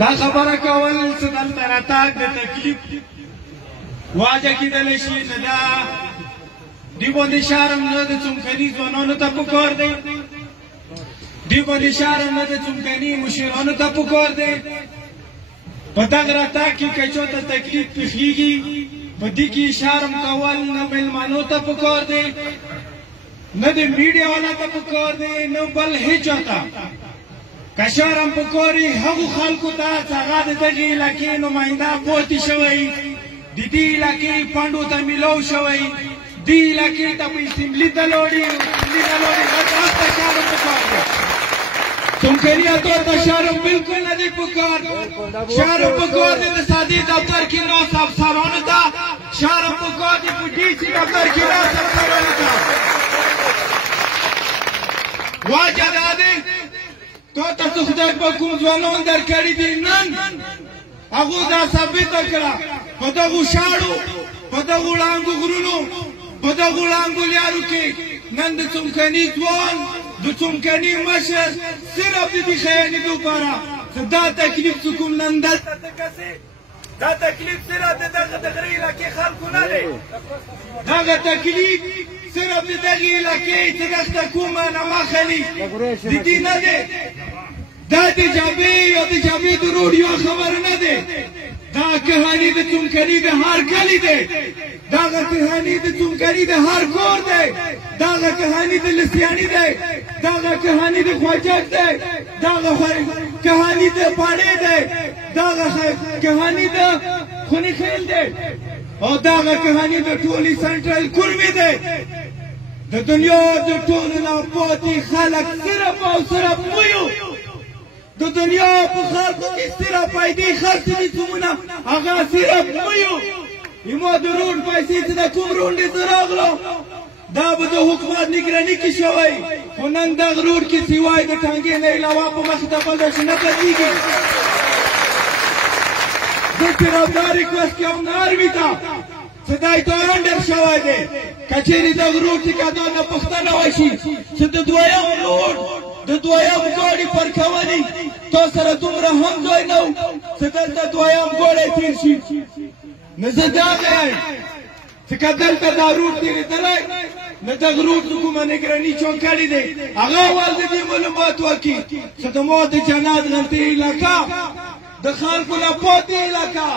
دا خبره کول څه دلته راتګ د تکلیف واجه کېدلی شي نه دا دوی باندې شرم نه د څمکني ځوانانو ته پکار دی دوی باندې شرم نه د څمکني مشرانو ته پکار دی په دغه راتګ کې که چاته تکلیف پېښېږي په دې کې شرم کول نه مېلمنو ته پکار دی نه د میډیا والا ته پکار دی نه بل هېچا ته که شرم پکار وي هغو خلکو ته چې هغه د دغې علاقې نماینده پاتې شوی د دې علاقې پنډو ته میلاو شوی دې علاقې ته په اسمبلي ته لاړې هغه ته شرم پکار دی څمکنیانو ته شرم بالکل نه دی پکار شرم پکار دی د سادي دفتر کې ناست افسرانو ته شرم پکار دی په ډي سي دفتر کې ناست افسرانو ته واجه دا دی تو ته څه خدای په کوم ځوانان درکړي دي نن هغو دا ثابته کړه په دغو شاړو په دغو ړانګو غرونو په دغو ړانګو لیارو کې نن د څمکني ځوان د څمکني مشر صرف د دې خیالي دوپاره چې دا تکلیف چې کوم نن دلته دا تکلیف صرف د دغه غرې علاقې خلکو نه دی دغه تکلیف صرف د دغې علاقې چې دلته کومه نماخلي د دې نه دی دا د جابې یا د جابې د روډ یوه خبره نه دی دا کهاني د څمکني د هر کلي دی دغه کهاني د څمکني د هر کور دی دغه کهاني د لسیاني دی دغه کهاني د خوجک دی دغه کهاني د پاړې دی دغه کهاني د خوني خیل دی او دغه کهاني د ټولي سنټرل کورمې دی د دنیا د ټولو نه پاتې خلک صرف او صرف مویو د دنیا په خلکو کې صرف پیدې خرڅ دي څومره هغه صرف مویو ما د روډ پیسې چې د کوم روډې ته راغلو دا به د حکومت نګراني کې شوی خو نن دغه روډ کې سوای د ټانګې نه علاوه په مخې ته بل داسې نه بدلېږي زه طرفدار ریکوست کوم ناروي ته چې دا ټرنډر شوی دی که چېرې دغه روډ کې که دا نه پوښتنه وشي چې د دویم روډ د دویم ګاډي پرکولي تا سره دومره هم ځای نه و چې دلته دویم ګاډی تېر شي نه زه دا وایم چې که دلته دا روډ تېرېدلی نه دغه روډ کومه نګراني چون کړې دی هغه اول د دې معلومات وکړي چې زما د جنت غلطي علاقه د خلکو نه پاتې علاقه